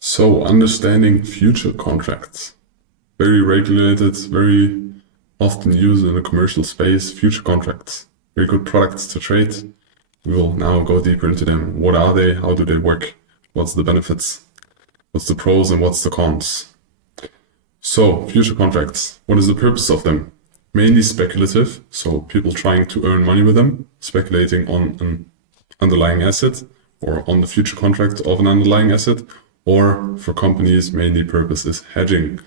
So, understanding future contracts. Very regulated, very often used in the commercial space, future contracts. Very good products to trade. We will now go deeper into them. What are they? How do they work? What's the benefits? What's the pros and what's the cons? So, future contracts. What is the purpose of them? Mainly speculative, so people trying to earn money with them, speculating on an underlying asset or on the future contract of an underlying asset, or for companies, mainly purpose is hedging.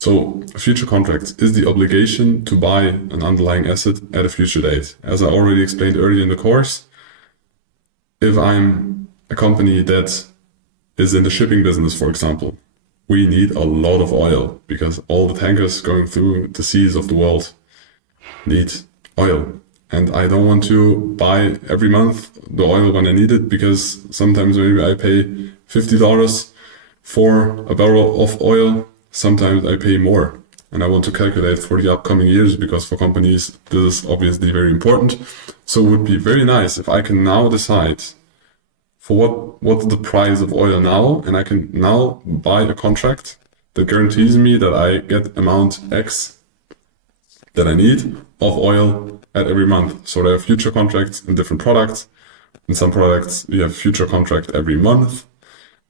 So a future contract is the obligation to buy an underlying asset at a future date. As I already explained earlier in the course, if I'm a company that is in the shipping business, for example, we need a lot of oil because all the tankers going through the seas of the world need oil. And I don't want to buy every month the oil when I need it because sometimes maybe I pay $50 for a barrel of oil. Sometimes I pay more. And I want to calculate for the upcoming years because for companies, this is obviously very important. So it would be very nice if I can now decide for what's the price of oil now, and I can now buy a contract that guarantees me that I get amount X that I need of oil at every month. So there are future contracts in different products. In some products, you have future contract every month.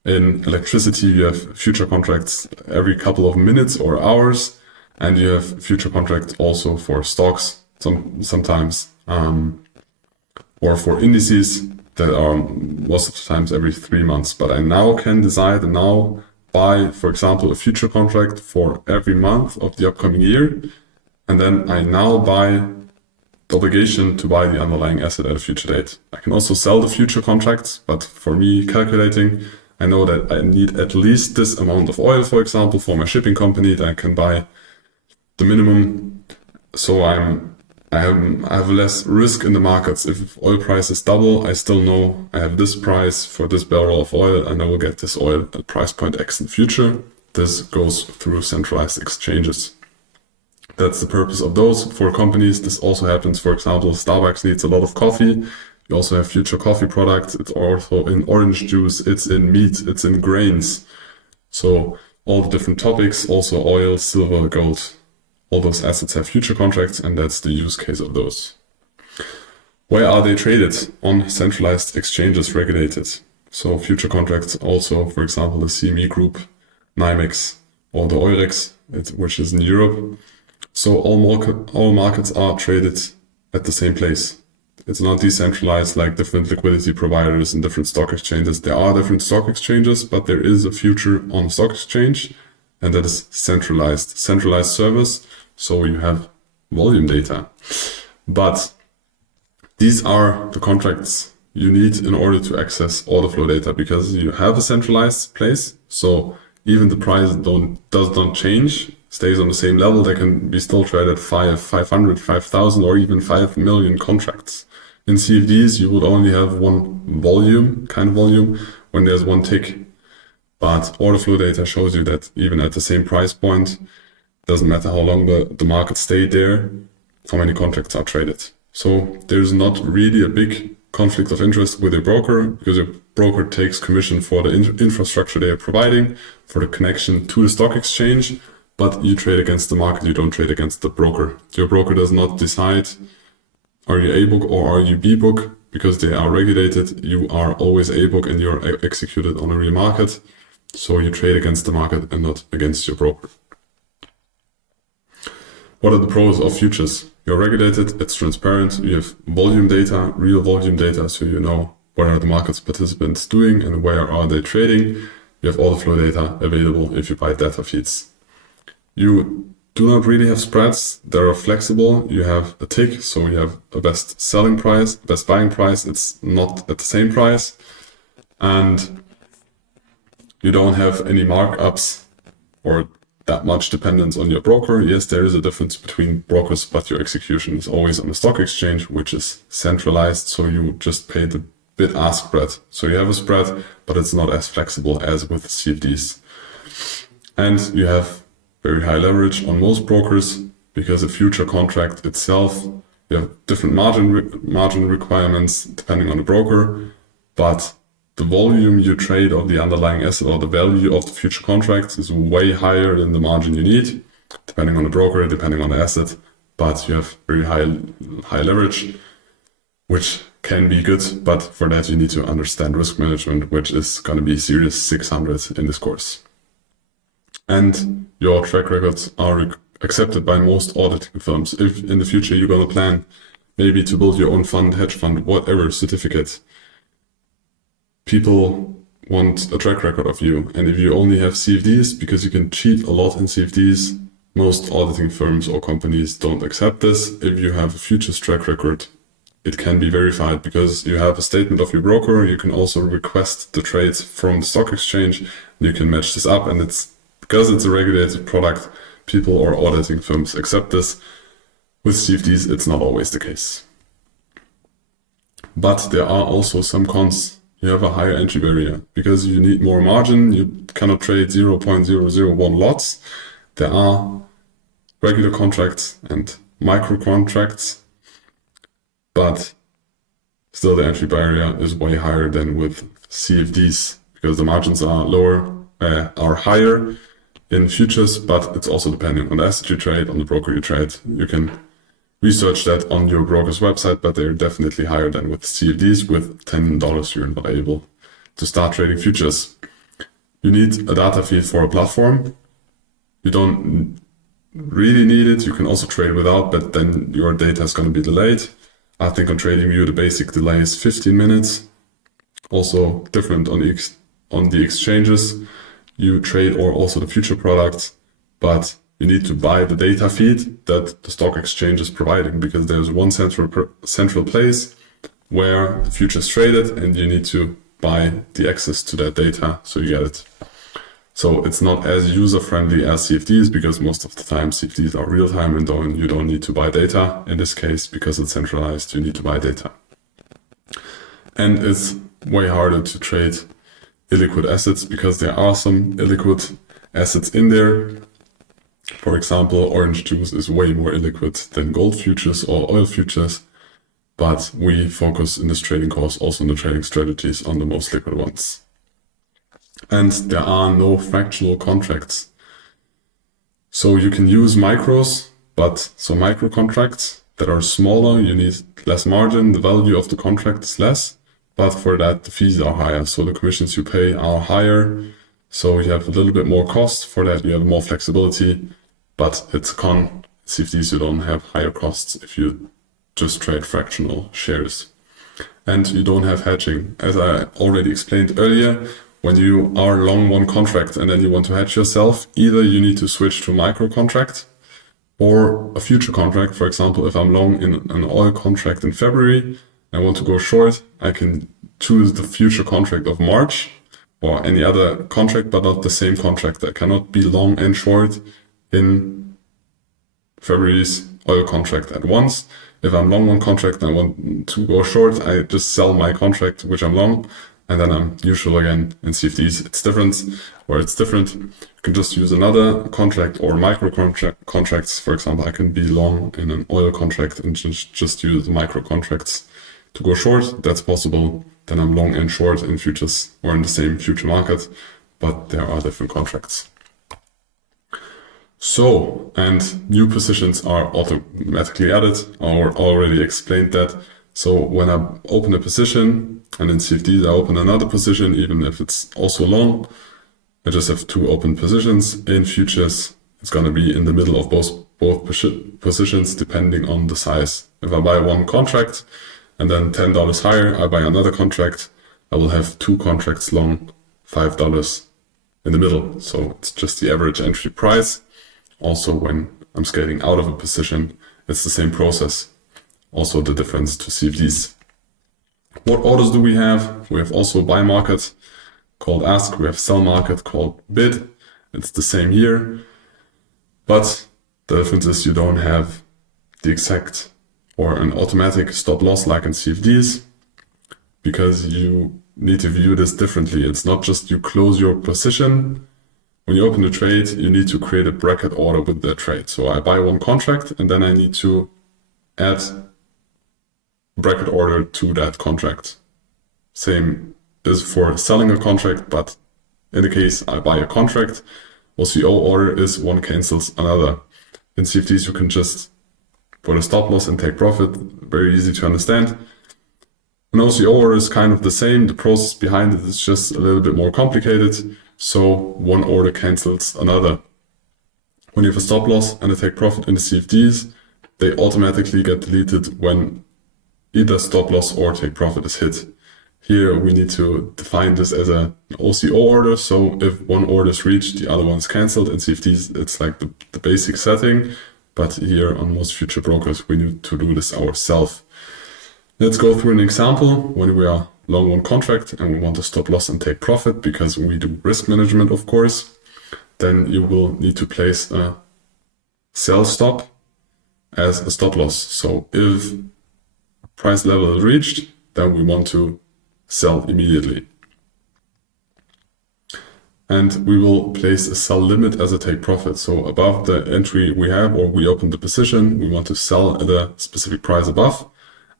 In electricity, you have future contracts every couple of minutes or hours, and you have future contracts also for stocks sometimes, or for indices that are most of the times every 3 months. But I now can decide and now buy, for example, a future contract for every month of the upcoming year, and then I now buy the obligation to buy the underlying asset at a future date. I can also sell the future contracts, but for me calculating, I know that I need at least this amount of oil, for example, for my shipping company, that I can buy the minimum. So I have less risk in the markets. If oil prices double, I still know I have this price for this barrel of oil and I will get this oil at price point X in the future. This goes through centralized exchanges. That's the purpose of those. For companies, this also happens. For example, Starbucks needs a lot of coffee. You also have future coffee products. It's also in orange juice, it's in meat, it's in grains. So all the different topics, also oil, silver, gold, all those assets have future contracts, and that's the use case of those. Where are they traded? On centralized exchanges regulated. So future contracts also, for example, the CME Group, NYMEX, or the Eurex, which is in Europe. So all markets are traded at the same place. It's not decentralized like different liquidity providers and different stock exchanges. There are different stock exchanges, but there is a future on stock exchange, and that is centralized service. So you have volume data. But these are the contracts you need in order to access order flow data because you have a centralized place. So even the price does not change, stays on the same level. They can be still traded 500, 5,000, or even 5 million contracts. In CFDs, you would only have one volume, when there's one tick. But order flow data shows you that even at the same price point, doesn't matter how long the market stayed there, how many contracts are traded. So there's not really a big conflict of interest with your broker because your broker takes commission for the infrastructure they are providing, for the connection to the stock exchange, but you trade against the market, you don't trade against the broker. Your broker does not decide, are you A book or are you B book? Because they are regulated, you are always A book and you're executed on a real market. So you trade against the market and not against your broker. What are the pros of futures? You're regulated, it's transparent, you have volume data, real volume data, so you know what are the market participants doing and where are they trading. You have all the flow data available if you buy data feeds. You do not really have spreads, they're flexible. You have a tick, so you have a best selling price, best buying price, it's not at the same price. And you don't have any markups or that much dependence on your broker. Yes, there is a difference between brokers, but your execution is always on the stock exchange, which is centralized. So you just pay the bid-ask spread. So you have a spread, but it's not as flexible as with CFDs. And you have very high leverage on most brokers because a future contract itself, you have different margin requirements depending on the broker, but the volume you trade of the underlying asset or the value of the future contract is way higher than the margin you need, depending on the broker, depending on the asset, but you have very high leverage, which can be good, but for that you need to understand risk management, which is going to be Series 600 in this course. And your track records are accepted by most auditing firms. If in the future you're going to plan maybe to build your own fund, hedge fund, whatever certificate, people want a track record of you. And if you only have CFDs, because you can cheat a lot in CFDs, most auditing firms or companies don't accept this. If you have a futures track record, it can be verified because you have a statement of your broker. You can also request the trades from the stock exchange. You can match this up, and it's because it's a regulated product, people or auditing firms accept this. With CFDs, it's not always the case. But there are also some cons. You have a higher entry barrier because you need more margin. You cannot trade 0.001 lots. There are regular contracts and micro contracts, but still the entry barrier is way higher than with CFDs because the margins are higher in futures, but it's also depending on the asset you trade, on the broker you trade. You can research that on your broker's website, but they're definitely higher than with CFDs. With $10, you're not able to start trading futures. You need a data feed for a platform. You don't really need it. You can also trade without, but then your data is going to be delayed. I think on TradingView, the basic delay is 15 minutes. Also different on the exchanges you trade or also the future products, but you need to buy the data feed that the stock exchange is providing because there's one central place where the future is traded, and you need to buy the access to that data so you get it. So it's not as user-friendly as CFDs because most of the time CFDs are real-time and you don't need to buy data. In this case, because it's centralized, you need to buy data. And it's way harder to trade illiquid assets because there are some illiquid assets in there. For example, orange juice is way more illiquid than gold futures or oil futures, but we focus in this trading course also on the trading strategies on the most liquid ones. And there are no fractional contracts. So you can use micros, but so micro contracts that are smaller, you need less margin, the value of the contract is less, but for that the fees are higher. So the commissions you pay are higher. So you have a little bit more cost. For that you have more flexibility, but it's con. CFDs you don't have higher costs if you just trade fractional shares. And you don't have hedging. As I already explained earlier, when you are long one contract and then you want to hedge yourself, either you need to switch to micro contract or a future contract. For example, if I'm long in an oil contract in February, I want to go short, I can choose the future contract of March or any other contract, but not the same contract. I cannot be long and short in February's oil contract at once. If I'm long one contract and I want to go short, I just sell my contract, which I'm long, and then I'm neutral again. In CFDs, it's different. You can just use another contract or micro contracts. For example, I can be long in an oil contract and just use the micro contracts to go short. That's possible. Then I'm long and short in futures or in the same future market, but there are different contracts. So, and new positions are automatically added. I already explained that. So when I open a position and in CFDs I open another position, even if it's also long, I just have two open positions. In futures, it's going to be in the middle of both positions depending on the size. If I buy one contract and then $10 higher, I buy another contract, I will have two contracts long, $5 in the middle. So it's just the average entry price. Also, when I'm scaling out of a position, it's the same process. Also the difference to CFDs. What orders do we have? We have also buy market called ask. We have sell market called bid. It's the same here. But the difference is you don't have the exact or an automatic stop loss like in CFDs because you need to view this differently. It's not just you close your position. When you open a trade, you need to create a bracket order with that trade. So I buy one contract and then I need to add bracket order to that contract. Same is for selling a contract, but in the case I buy a contract, OCO order is one cancels another. In CFDs, you can just put a stop loss and take profit. Very easy to understand. An OCO order is kind of the same. The process behind it is just a little bit more complicated. So one order cancels another. When you have a stop loss and a take profit in the CFDs, they automatically get deleted when either stop loss or take profit is hit. Here we need to define this as an OCO order. So if one order is reached, the other one is cancelled. In CFDs, it's like the basic setting. But here on most future brokers, we need to do this ourselves. Let's go through an example when we are long one contract and we want to stop loss and take profit because we do risk management, of course. Then you will need to place a sell stop as a stop loss. So if price level is reached, then we want to sell immediately. And we will place a sell limit as a take profit. So above the entry we have, or we open the position, we want to sell at a specific price above.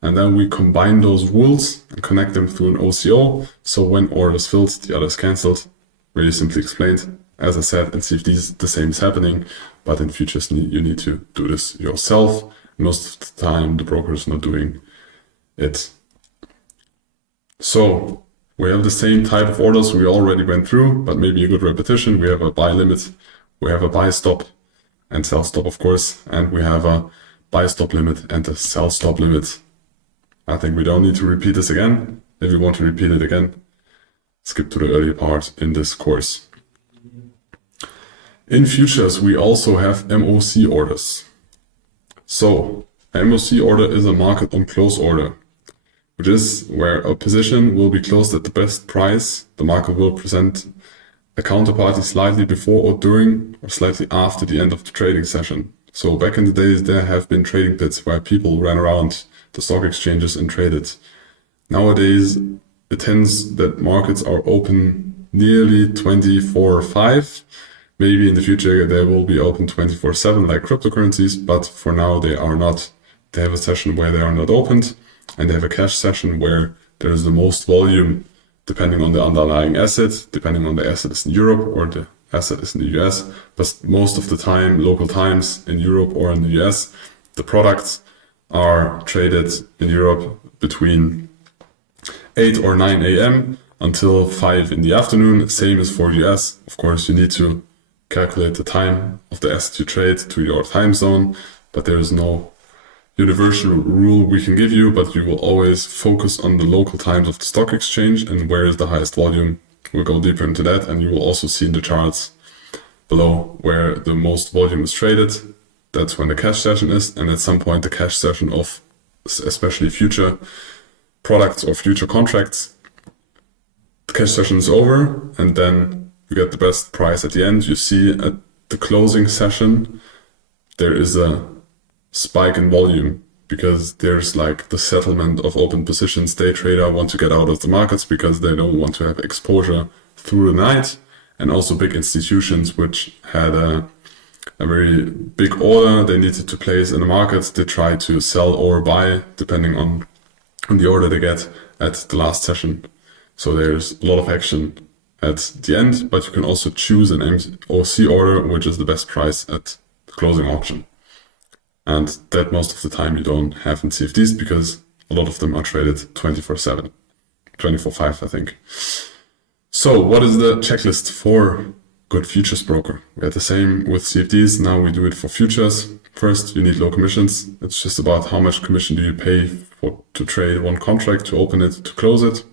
And then we combine those rules and connect them through an OCO. So when order is filled, the other is cancelled. Really simply explained. As I said, in CFDs, the same is happening, but in futures, you need to do this yourself. Most of the time, the broker is not doing it. So we have the same type of orders we already went through, but maybe a good repetition. We have a buy limit, we have a buy stop and sell stop, of course, and we have a buy stop limit and a sell stop limit. I think we don't need to repeat this again. If you want to repeat it again, skip to the earlier part in this course. In futures, we also have MOC orders. So a MOC order is a market on close order, which is where a position will be closed at the best price. The market will present a counterparty slightly before or during or slightly after the end of the trading session. So back in the days, there have been trading pits where people ran around the stock exchanges and traded. Nowadays, it tends that markets are open nearly 24/5. Maybe in the future they will be open 24/7 like cryptocurrencies, but for now they are not. They have a session where they are not opened, and they have a cash session where there is the most volume depending on the underlying asset, depending on the asset is in Europe or the asset is in the US. But most of the time, local times in Europe or in the US, the products are traded in Europe between 8 or 9 a.m. until 5 in the afternoon. Same as for US. Of course, you need to calculate the time of the asset you trade to your time zone, but there is no universal rule we can give you, but you will always focus on the local times of the stock exchange and where is the highest volume. We'll go deeper into that, and you will also see in the charts below where the most volume is traded. That's when the cash session is, and at some point the cash session of especially future products or future contracts, the cash session is over, and then you get the best price at the end. You see at the closing session, there is a spike in volume because there's like the settlement of open positions. Day trader want to get out of the markets because they don't want to have exposure through the night. And also big institutions which had a very big order they needed to place in the markets, they try to sell or buy depending on the order they get at the last session. So there's a lot of action at the end, but you can also choose an MOC order, which is the best price at the closing auction. And that most of the time you don't have in CFDs because a lot of them are traded 24/7, 24/5, I think. So what is the checklist for good futures broker? We had the same with CFDs. Now we do it for futures. First, you need low commissions. It's just about how much commission do you pay to trade one contract, to open it, to close it.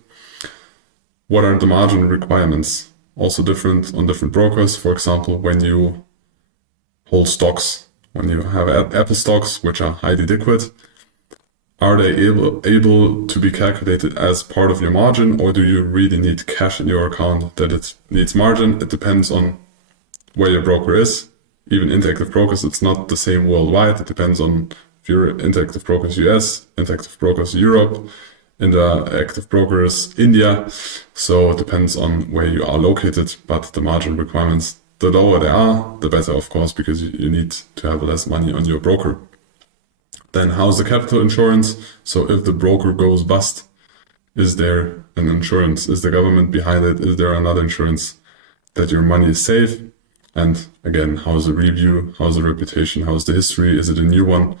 What are the margin requirements? Also different on different brokers. For example, when you hold stocks, when you have Apple stocks, which are highly liquid, are they able to be calculated as part of your margin, or do you really need cash in your account that it needs margin? It depends on where your broker is. Even Interactive Brokers, it's not the same worldwide. It depends on if you're Interactive Brokers US, Interactive Brokers Europe, Interactive Brokers India. So it depends on where you are located, but the margin requirements, the lower they are, the better, of course, because you need to have less money on your broker. Then how's the capital insurance? So if the broker goes bust, Is there an insurance? Is the government behind it? Is there another insurance that your money is safe? And again, how's the review? How's the reputation? How's the history? Is it a new one?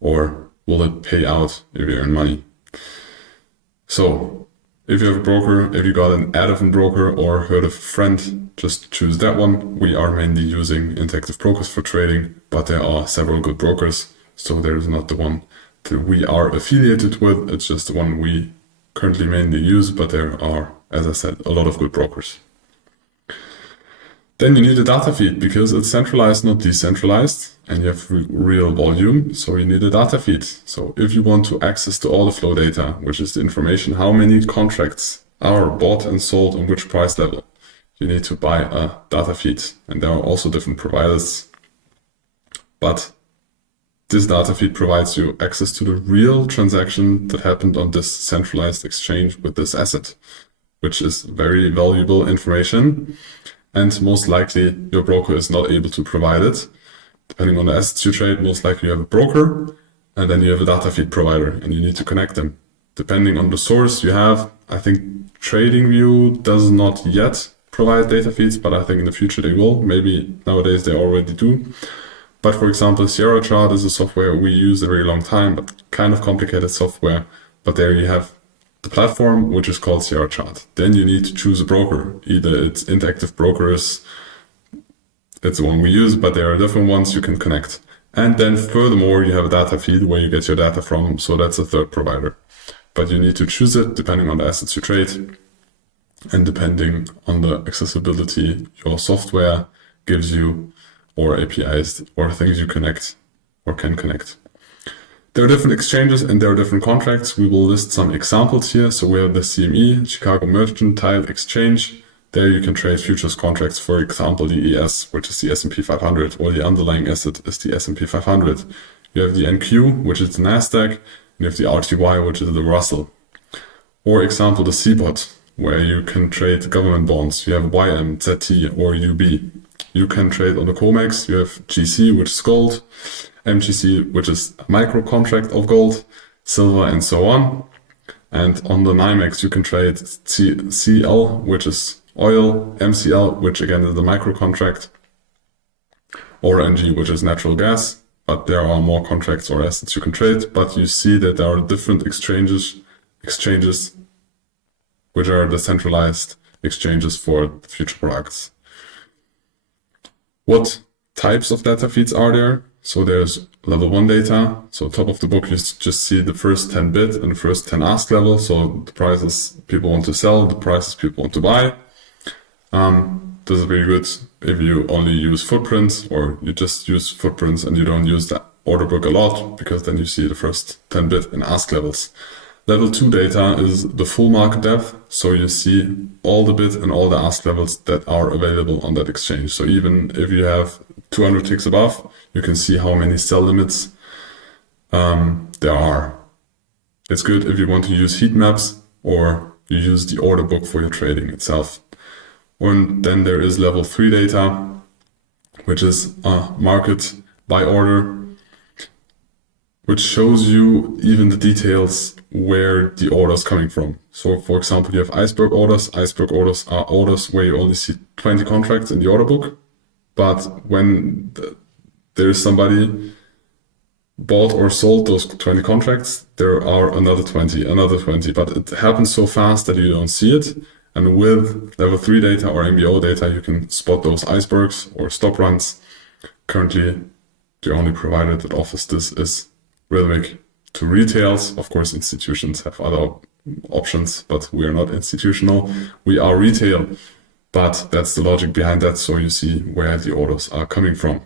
Or will it pay out if you earn money? So if you have a broker, if you got an ad of a broker or heard of a friend, just choose that one. We are mainly using Interactive Brokers for trading, but there are several good brokers. So there is not the one that we are affiliated with. It's just the one we currently mainly use, but there are, as I said, a lot of good brokers. Then you need a data feed because it's centralized, not decentralized, and you have real volume, so you need a data feed. So if you want to access the order flow data, which is the information, how many contracts are bought and sold on which price level, you need to buy a data feed. And there are also different providers, but this data feed provides you access to the real transaction that happened on this centralized exchange with this asset, which is very valuable information. And most likely your broker is not able to provide it. Depending on the assets you trade, most likely you have a broker and then you have a data feed provider and you need to connect them. Depending on the source you have, I think TradingView does not yet provide data feeds, but I think in the future they will. Maybe nowadays they already do. But for example, Sierra Chart is a software we use a very long time, but kind of complicated software. But there you have the platform, which is called Sierra Chart. Then you need to choose a broker. Either it's Interactive Brokers, it's the one we use, but there are different ones you can connect. And then furthermore, you have a data feed where you get your data from, so that's a third provider. But you need to choose it depending on the assets you trade and depending on the accessibility your software gives you, or APIs, or things you connect or can connect. There are different exchanges and there are different contracts. We will list some examples here. So we have the CME, Chicago Mercantile Exchange. There you can trade futures contracts, for example, the ES, which is the S&P 500, or the underlying asset is the S&P 500. You have the NQ, which is the NASDAQ, and you have the RTY, which is the Russell. Or example, the CBOT, where you can trade government bonds. You have YM, ZT, or UB. You can trade on the COMEX. You have GC, which is gold, MGC, which is a micro contract of gold, silver, and so on. And on the NYMEX, you can trade CL, which is oil, MCL, which again is the micro contract, or NG, which is natural gas. But there are more contracts or assets you can trade. But you see that there are different exchanges, which are the centralized exchanges for future products. What types of data feeds are there? So there's level 1 data. So top of the book, you just see the first 10 bid and the first 10 ask level. So the prices people want to sell, the prices people want to buy. This is very good if you only use footprints or you just use footprints and you don't use the order book a lot, because then you see the first 10 bid and ask levels. Level 2 data is the full market depth. So you see all the bid and all the ask levels that are available on that exchange. So even if you have 200 ticks above, you can see how many sell limits there are. It's good if you want to use heat maps or you use the order book for your trading itself. And then there is level 3 data, which is market by order, which shows you even the details where the order is coming from. So for example, you have iceberg orders. Iceberg orders are orders where you only see 20 contracts in the order book. But when there is somebody bought or sold those 20 contracts, there are another 20, but it happens so fast that you don't see it. And with level 3 data or MBO data, you can spot those icebergs or stop runs. Currently, the only provider that offers this is Rithmic to retails. Of course, institutions have other options, but we are not institutional. We are retail, but that's the logic behind that. So you see where the orders are coming from.